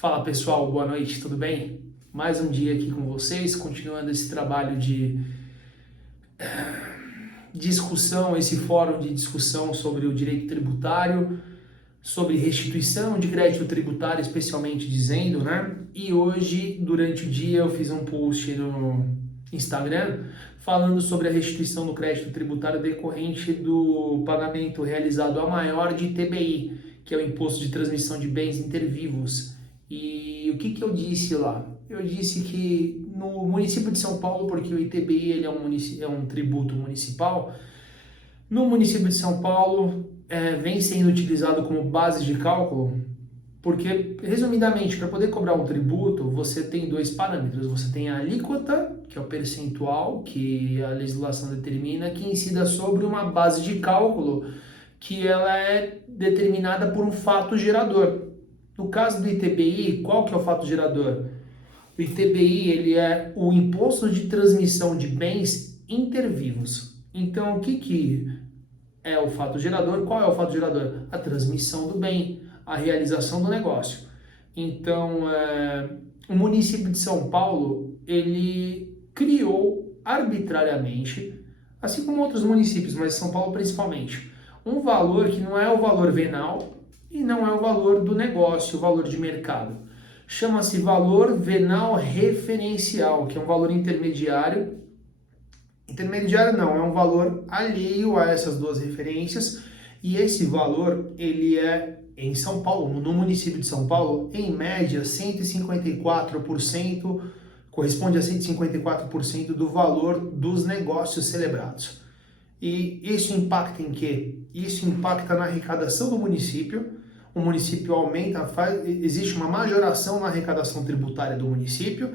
Fala pessoal, boa noite, tudo bem? Mais um dia aqui com vocês, continuando esse trabalho de discussão, esse fórum de discussão sobre o direito tributário, sobre restituição de crédito tributário, especialmente dizendo, né? E hoje, durante o dia, eu fiz um post no Instagram falando sobre a restituição do crédito tributário decorrente do pagamento realizado a maior de ITBI, que é o Imposto de Transmissão de Bens Intervivos. E o que eu disse lá? Eu disse que no município de São Paulo, porque o ITBI ele é um tributo municipal, no município de São Paulo vem sendo utilizado como base de cálculo, porque, resumidamente, para poder cobrar um tributo, você tem dois parâmetros. Você tem a alíquota, que é o percentual que a legislação determina, que incida sobre uma base de cálculo, que ela é determinada por um fato gerador. No caso do ITBI, qual que é o fato gerador? O ITBI ele é o Imposto de Transmissão de Bens Intervivos. Então, o que é o fato gerador? Qual é o fato gerador? A transmissão do bem, a realização do negócio. Então, o município de São Paulo, ele criou arbitrariamente, assim como outros municípios, mas São Paulo principalmente, um valor que não é o valor venal e não é o valor do negócio, o valor de mercado. Chama-se valor venal referencial, que é um valor intermediário. Intermediário não, é um valor alheio a essas duas referências, e esse valor, ele é em São Paulo, no município de São Paulo, em média 154%, corresponde a 154% do valor dos negócios celebrados. E isso impacta em quê? Isso impacta na arrecadação do município. O município aumenta, existe uma majoração na arrecadação tributária do município,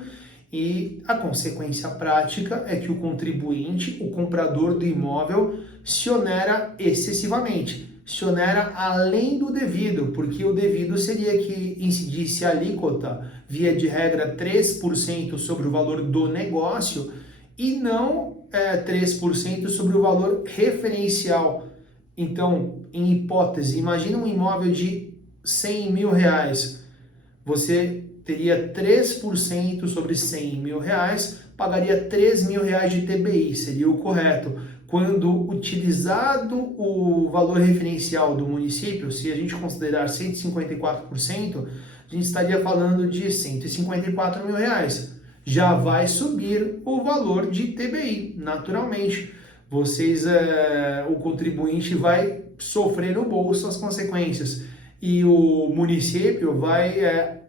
e a consequência prática é que o contribuinte, o comprador do imóvel, se onera excessivamente, se onera além do devido, porque o devido seria que incidisse a alíquota, via de regra 3% sobre o valor do negócio e não 3% sobre o valor referencial. Então, em hipótese, imagina um imóvel de 100 mil reais, você teria 3% sobre 100 mil reais, pagaria 3 mil reais de TBI, seria o correto. Quando utilizado o valor referencial do município, se a gente considerar 154%, a gente estaria falando de 154 mil reais. Já vai subir o valor de TBI, naturalmente. O contribuinte vai sofrer no bolso as consequências. E o município vai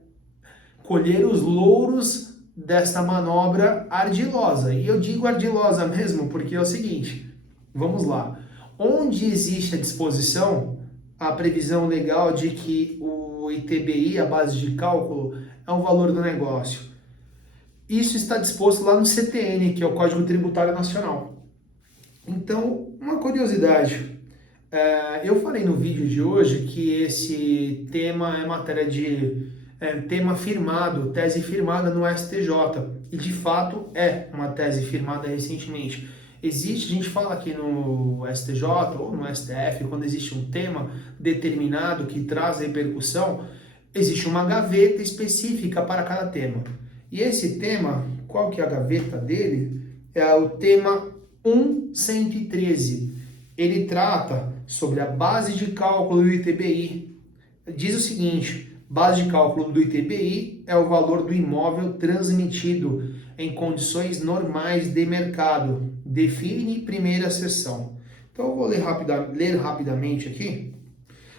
colher os louros desta manobra ardilosa. E eu digo ardilosa mesmo porque é o seguinte, vamos lá. Onde existe a disposição, a previsão legal de que o ITBI, a base de cálculo, é o valor do negócio? Isso está disposto lá no CTN, que é o Código Tributário Nacional. Então, uma curiosidade. Eu falei no vídeo de hoje que esse tema é matéria de tema firmado, tese firmada no STJ, e de fato é uma tese firmada recentemente. A gente fala aqui no STJ ou no STF, quando existe um tema determinado que traz repercussão, existe uma gaveta específica para cada tema. E esse tema, qual que é a gaveta dele? É o tema 1113. Ele trata sobre a base de cálculo do ITBI. Diz o seguinte: base de cálculo do ITBI é o valor do imóvel transmitido em condições normais de mercado. Define primeira seção. Então eu vou ler rapidamente aqui.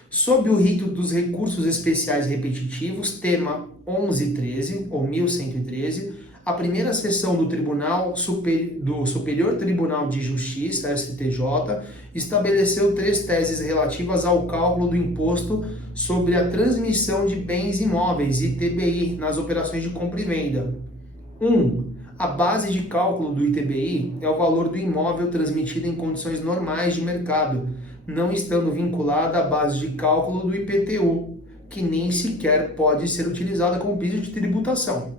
Sob o rito dos recursos especiais repetitivos, tema 1113 ou 1113, a primeira sessão do Superior Tribunal de Justiça, STJ, estabeleceu 3 teses relativas ao cálculo do imposto sobre a transmissão de bens imóveis, ITBI, nas operações de compra e venda. 1. A base de cálculo do ITBI é o valor do imóvel transmitido em condições normais de mercado, não estando vinculada à base de cálculo do IPTU, que nem sequer pode ser utilizada como piso de tributação.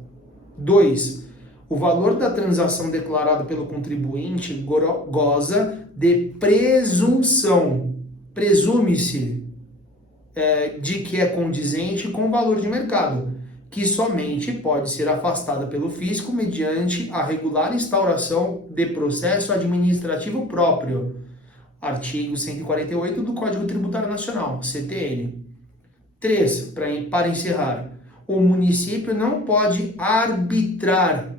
2. O valor da transação declarada pelo contribuinte goza de presunção. Presume-se de que é condizente com o valor de mercado, que somente pode ser afastada pelo fisco mediante a regular instauração de processo administrativo próprio. Artigo 148 do Código Tributário Nacional, CTN. 3. Para encerrar, o município não pode arbitrar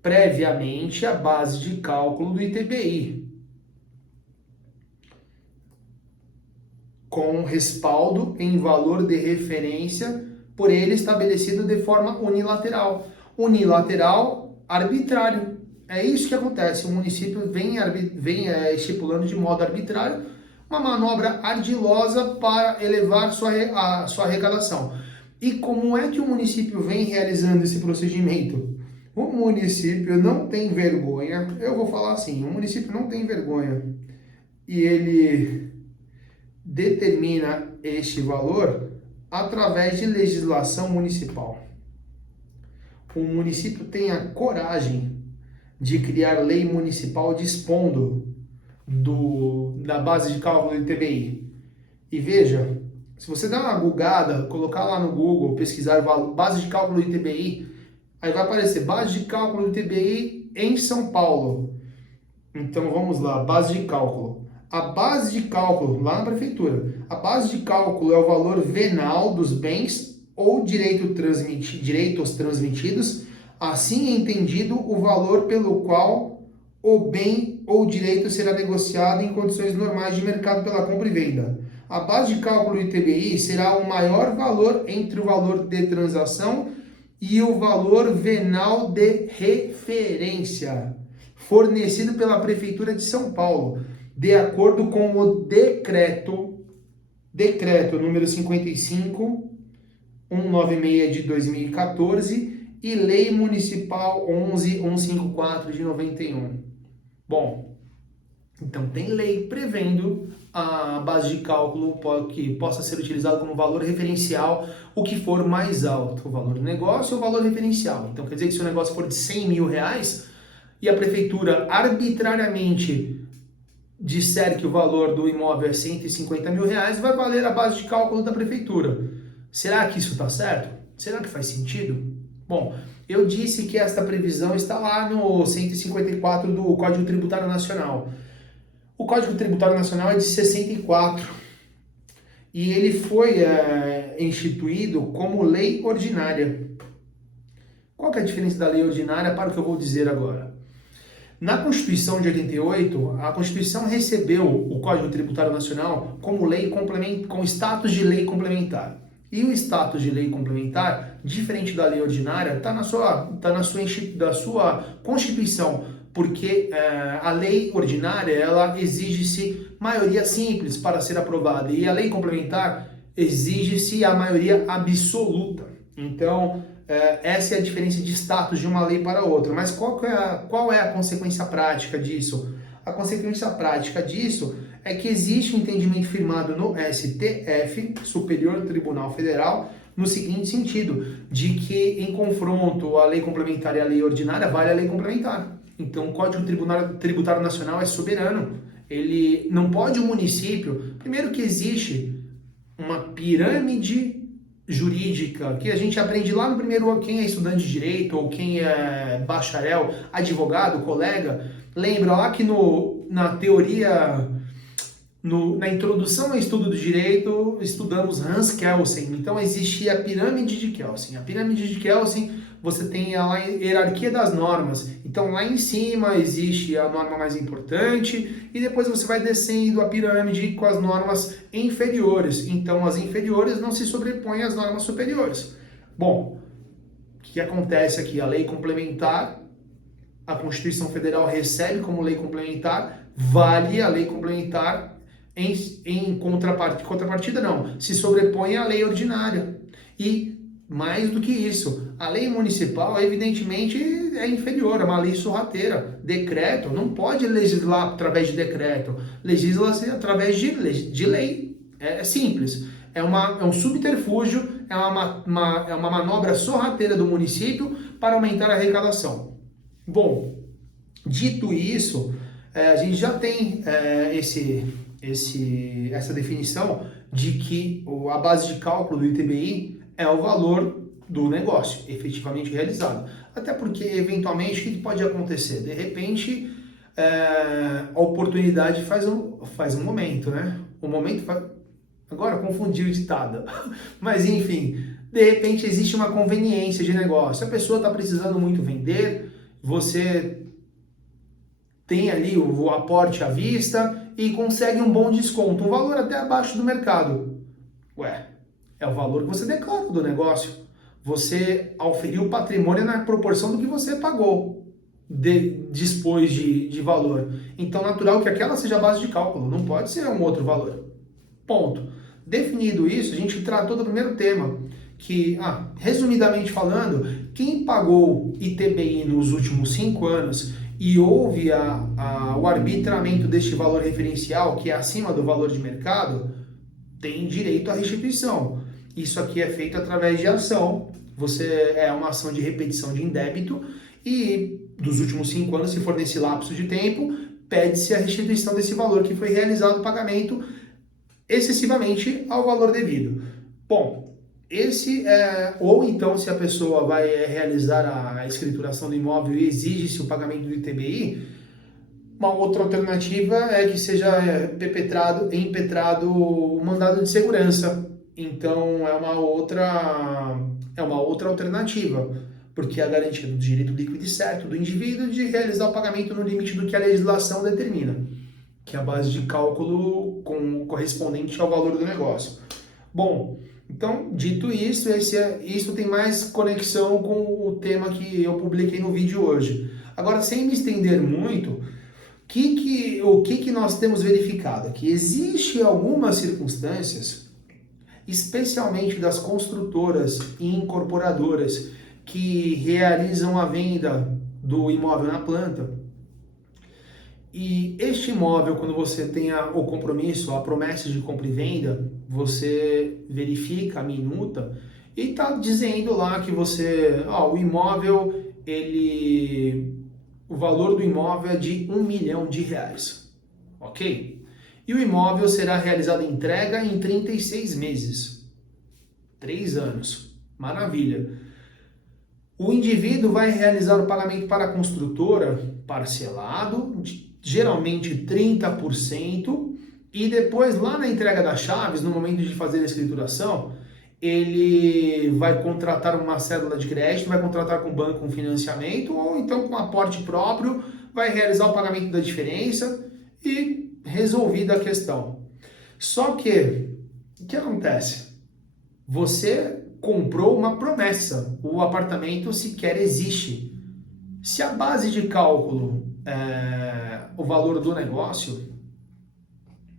previamente a base de cálculo do ITBI, com respaldo em valor de referência por ele estabelecido de forma unilateral. Unilateral, arbitrário. É isso que acontece. O município vem estipulando de modo arbitrário uma manobra ardilosa para elevar a sua arrecadação. E como é que o município vem realizando esse procedimento? O município não tem vergonha, eu vou falar assim, o município não tem vergonha e ele determina este valor através de legislação municipal. O município tem a coragem de criar lei municipal dispondo da base de cálculo do ITBI. E veja, se você dar uma googada, colocar lá no Google, pesquisar base de cálculo do ITBI, aí vai aparecer base de cálculo do ITBI em São Paulo. Então vamos lá, base de cálculo. A base de cálculo, lá na prefeitura, a base de cálculo é o valor venal dos bens ou direitos transmitidos, assim entendido o valor pelo qual o bem ou direito será negociado em condições normais de mercado pela compra e venda. A base de cálculo do ITBI será o maior valor entre o valor de transação e o valor venal de referência, fornecido pela Prefeitura de São Paulo, de acordo com o decreto número 55.196 de 2014 e Lei Municipal 11.154 de 91. Bom, então tem lei prevendo a base de cálculo que possa ser utilizado como valor referencial, o que for mais alto, o valor do negócio ou o valor referencial. Então quer dizer que se o negócio for de 100 mil reais e a prefeitura arbitrariamente disser que o valor do imóvel é 150 mil reais, vai valer a base de cálculo da prefeitura. Será que isso está certo? Será que faz sentido? Bom, eu disse que esta previsão está lá no 154 do Código Tributário Nacional. O Código Tributário Nacional é de 64 e ele foi instituído como lei ordinária. Qual que é a diferença da lei ordinária para o que eu vou dizer agora? Na Constituição de 88, a Constituição recebeu o Código Tributário Nacional como lei com status de lei complementar. E o status de lei complementar, diferente da lei ordinária, está na sua Constituição, porque a lei ordinária ela exige-se maioria simples para ser aprovada e a lei complementar exige-se a maioria absoluta. Então, essa é a diferença de status de uma lei para outra. Mas qual é a consequência prática disso? A consequência prática disso é que existe um entendimento firmado no STF, Superior Tribunal Federal, no seguinte sentido, de que em confronto à lei complementar e à lei ordinária, vale a lei complementar. Então o Código Tributário Nacional é soberano. Ele não pode o município, primeiro que existe uma pirâmide jurídica, que a gente aprende lá no primeiro, quem é estudante de direito ou quem é bacharel, advogado, colega, lembra lá que na teoria, na introdução ao estudo do direito, estudamos Hans Kelsen. Então existia a pirâmide de Kelsen. A pirâmide de Kelsen, você tem a hierarquia das normas. Então lá em cima existe a norma mais importante e depois você vai descendo a pirâmide com as normas inferiores. Então as inferiores não se sobrepõem às normas superiores. Bom, o que acontece aqui? A lei complementar, a Constituição Federal recebe como lei complementar, vale a lei complementar em contrapartida não, se sobrepõe à lei ordinária. E mais do que isso, a lei municipal evidentemente é inferior, é uma lei sorrateira. Decreto não pode legislar através de decreto, legisla-se através de lei. É simples, é um subterfúgio, é uma manobra sorrateira do município para aumentar a arrecadação. Bom, dito isso, a gente já tem essa definição de que a base de cálculo do ITBI é o valor do negócio efetivamente realizado. Até porque, eventualmente, o que pode acontecer? De repente, a oportunidade faz um momento, né? O momento faz... Agora, confundi o ditado. Mas, enfim, de repente existe uma conveniência de negócio. A pessoa está precisando muito vender, você tem ali o aporte à vista e consegue um bom desconto, um valor até abaixo do mercado. Ué, é o valor que você declara do negócio. Você auferiu o patrimônio na proporção do que você pagou, dispôs de valor. Então, natural que aquela seja a base de cálculo, não pode ser um outro valor. Ponto. Definido isso, a gente tratou do primeiro tema, que, resumidamente falando, quem pagou ITBI nos últimos 5 anos e houve o arbitramento deste valor referencial, que é acima do valor de mercado, tem direito à restituição. Isso aqui é feito através de ação. É uma ação de repetição de indébito e dos últimos 5 anos, se for nesse lapso de tempo, pede-se a restituição desse valor que foi realizado o pagamento excessivamente ao valor devido. Bom, ou então se a pessoa vai realizar a escrituração do imóvel e exige-se o pagamento do ITBI, uma outra alternativa é que seja impetrado o mandado de segurança. Então é uma outra alternativa, porque a garantia do direito líquido e certo do indivíduo de realizar o pagamento no limite do que a legislação determina, que é a base de cálculo correspondente ao valor do negócio. Bom, então, dito isso, isso tem mais conexão com o tema que eu publiquei no vídeo hoje. Agora, sem me estender muito, o que nós temos verificado? Que existe algumas circunstâncias, especialmente das construtoras e incorporadoras, que realizam a venda do imóvel na planta. E este imóvel, quando você tem o compromisso, a promessa de compra e venda, você verifica a minuta e está dizendo lá que o imóvel, o valor do imóvel é de R$1 milhão, ok? E o imóvel será realizado em entrega em 36 meses, 3 anos, maravilha. O indivíduo vai realizar o pagamento para a construtora parcelado, geralmente 30%, e depois lá na entrega das chaves, no momento de fazer a escrituração, ele vai contratar uma cédula de crédito, vai contratar com o banco um financiamento, ou então com aporte próprio, vai realizar o pagamento da diferença e resolvida a questão. Só que, o que acontece? Você comprou uma promessa, o apartamento sequer existe. Se a base de cálculo o valor do negócio,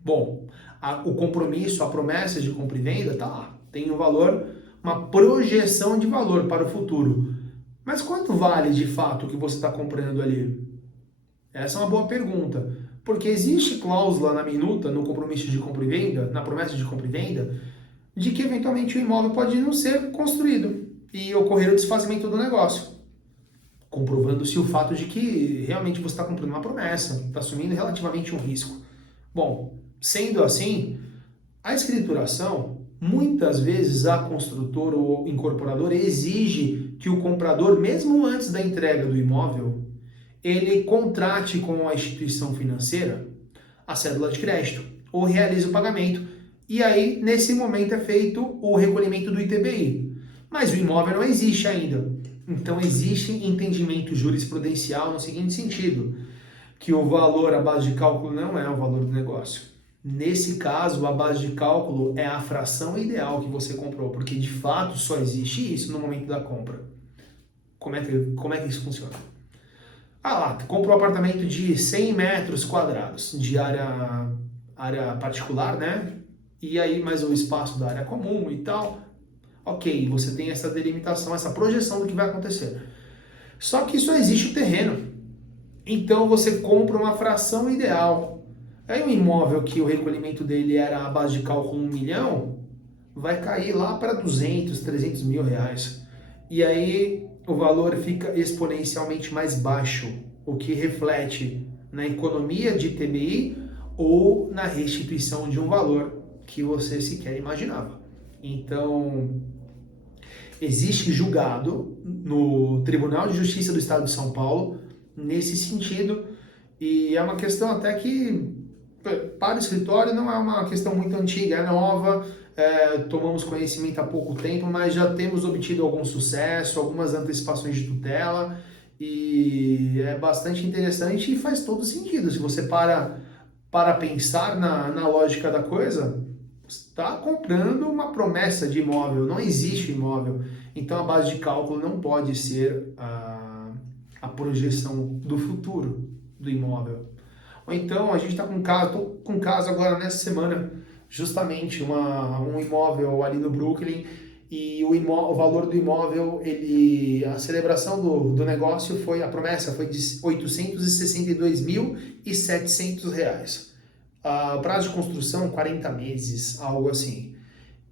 bom, o compromisso, a promessa de compra e venda, tá lá, tem um valor, uma projeção de valor para o futuro. Mas quanto vale de fato o que você está comprando ali? Essa é uma boa pergunta, porque existe cláusula na minuta, no compromisso de compra e venda, na promessa de compra e venda, de que eventualmente o imóvel pode não ser construído e ocorrer o desfazimento do negócio, comprovando-se o fato de que realmente você está cumprindo uma promessa, está assumindo relativamente um risco. Bom, sendo assim, a escrituração, muitas vezes a construtora ou incorporadora exige que o comprador, mesmo antes da entrega do imóvel, ele contrate com a instituição financeira a cédula de crédito ou realize o pagamento. E aí, nesse momento, é feito o recolhimento do ITBI. Mas o imóvel não existe ainda. Então, existe entendimento jurisprudencial no seguinte sentido, que o valor, a base de cálculo, não é o valor do negócio. Nesse caso, a base de cálculo é a fração ideal que você comprou, porque de fato só existe isso no momento da compra. Como é que isso funciona? Comprou um apartamento de 100 metros quadrados de área particular, né? E aí mais o espaço da área comum e tal. Ok, você tem essa delimitação, essa projeção do que vai acontecer. Só que só existe o terreno. Então você compra uma fração ideal. Aí um imóvel que o recolhimento dele era a base de cálculo 1 milhão, vai cair lá para 200, 300 mil reais. E aí o valor fica exponencialmente mais baixo, o que reflete na economia de ITBI ou na restituição de um valor que você sequer imaginava. Então, Existe julgado no Tribunal de Justiça do Estado de São Paulo nesse sentido, e é uma questão até que para o escritório não é uma questão muito antiga, é nova, tomamos conhecimento há pouco tempo, mas já temos obtido algum sucesso, algumas antecipações de tutela, e é bastante interessante e faz todo sentido. Se você para pensar na lógica da coisa, está comprando uma promessa de imóvel, não existe imóvel. Então a base de cálculo não pode ser a projeção do futuro do imóvel. Ou então a gente está tô com um caso agora nessa semana, justamente um imóvel ali no Brooklyn, e o valor do imóvel, a celebração do negócio a promessa foi de R$ 862.700. O prazo de construção, 40 meses, algo assim.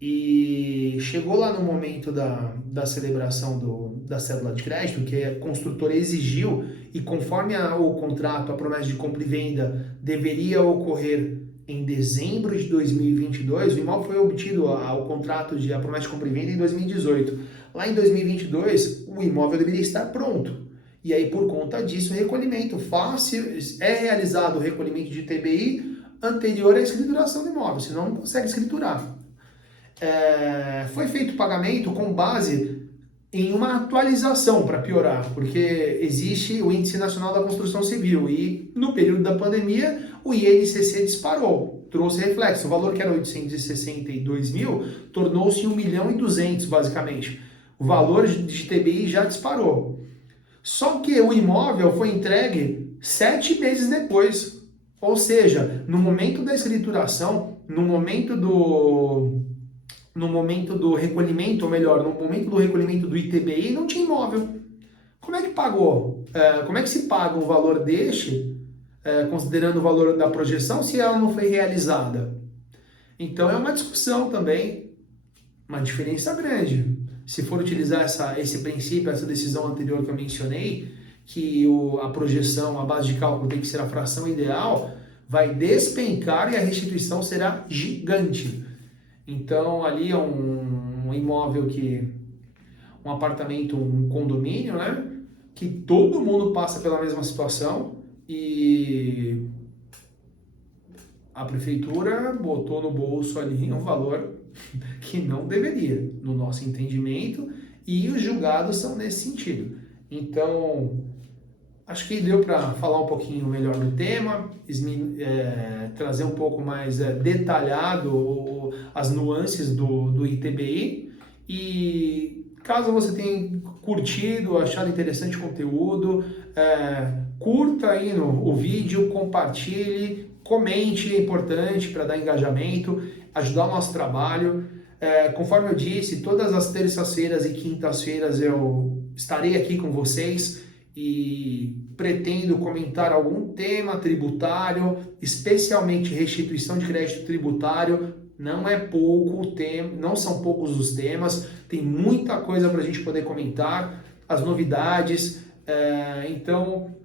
E chegou lá no momento da celebração da cédula de crédito, que a construtora exigiu, e conforme o contrato, a promessa de compra e venda deveria ocorrer em dezembro de 2022, o imóvel foi obtido, o contrato a promessa de compra e venda em 2018. Lá em 2022, o imóvel deveria estar pronto. E aí, por conta disso, o recolhimento é realizado o recolhimento de TBI anterior à escrituração do imóvel, senão não consegue escriturar. Foi feito o pagamento com base em uma atualização, para piorar, porque existe o Índice Nacional da Construção Civil e no período da pandemia o INCC disparou, trouxe reflexo. O valor que era 862 mil tornou-se 1.200.000 basicamente. O valor de TBI já disparou. Só que o imóvel foi entregue 7 meses depois, ou seja, no momento da escrituração, no momento do recolhimento, ou melhor, no momento do recolhimento do ITBI, não tinha imóvel. Como é que pagou? Como é que se paga um valor considerando o valor da projeção, se ela não foi realizada? Então é uma discussão também, uma diferença grande. Se for utilizar esse princípio, essa decisão anterior que eu mencionei, que a projeção, a base de cálculo tem que ser a fração ideal, vai despencar e a restituição será gigante. Então, ali é um imóvel um apartamento, um condomínio, né? Que todo mundo passa pela mesma situação e a prefeitura botou no bolso ali um valor que não deveria, no nosso entendimento, e os julgados são nesse sentido. Então, acho que deu para falar um pouquinho melhor do tema, trazer um pouco mais detalhado as nuances do ITBI. E caso você tenha curtido, achado interessante o conteúdo, curta aí o vídeo, compartilhe, comente, é importante para dar engajamento, ajudar o nosso trabalho. Conforme eu disse, todas as terças-feiras e quintas-feiras eu estarei aqui com vocês e pretendo comentar algum tema tributário, especialmente restituição de crédito tributário. Não é pouco o tema, não são poucos os temas, tem muita coisa para a gente poder comentar, as novidades. Então,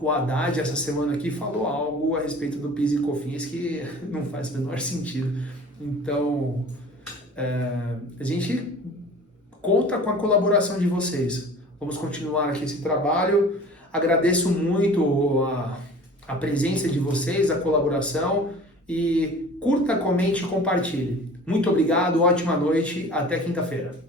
o Haddad essa semana aqui falou algo a respeito do PIS e COFINS que não faz o menor sentido. Então, a gente conta com a colaboração de vocês. Vamos continuar aqui esse trabalho. Agradeço muito a presença de vocês, a colaboração, e curta, comente e compartilhe. Muito obrigado, ótima noite, até quinta-feira.